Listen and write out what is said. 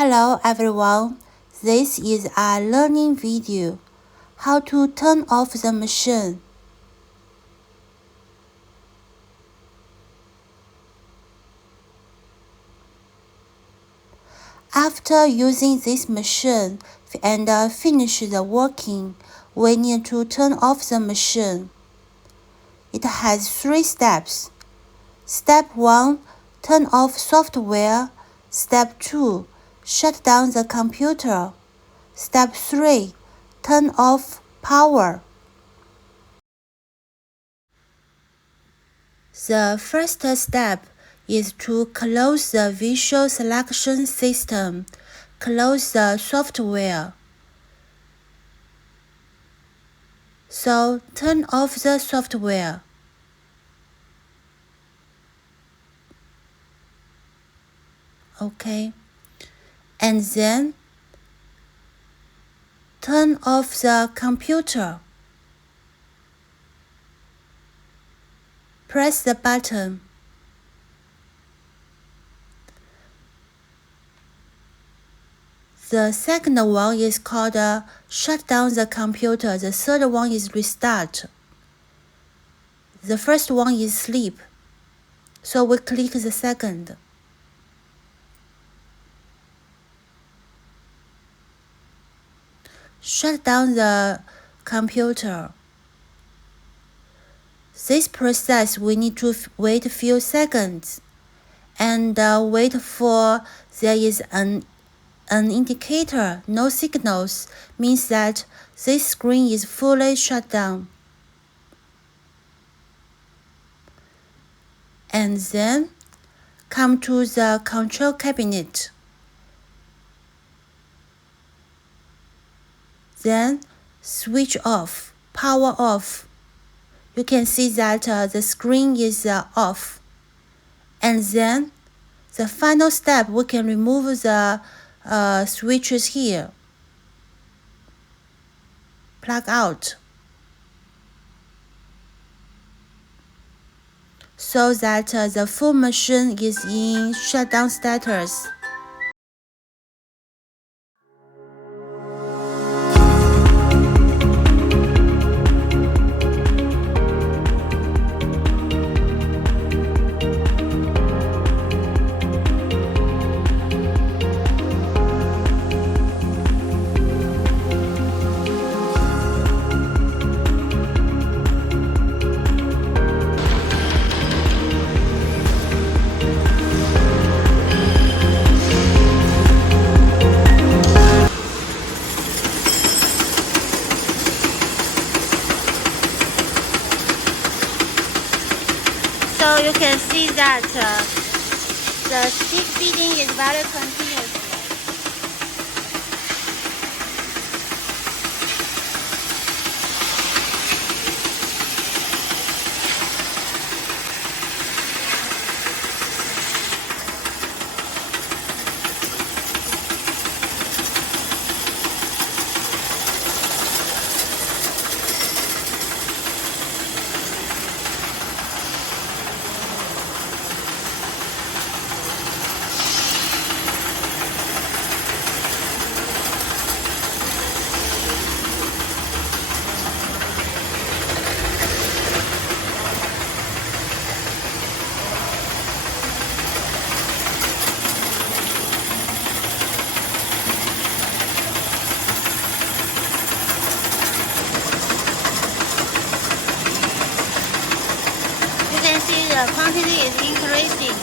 Hello everyone, this is a learning video, how to turn off the machine. After using this machine and finish the working, we need to turn off the machine. It has 3 steps. Step 1, turn off software. Step 2, shut down the computer. Step 3, turn off power. The first step is to close the visual selection system. Close the software. So turn off the software. Okay. And then turn off the computer. Press the button. The second one is called shut down the computer. The third one is restart. The first one is sleep. So we click the second. Shut down the computer. This process we need to wait a few seconds and wait for there is an indicator, no signals, means that this screen is fully shut down. And then come to the control cabinet. Then switch off, power off. You can see that the screen is off. And then the final step, we can remove the switches here. Plug out. So that the full machine is in shutdown status. So you can see that the stick feeding is very continuous. The quantity is increasing.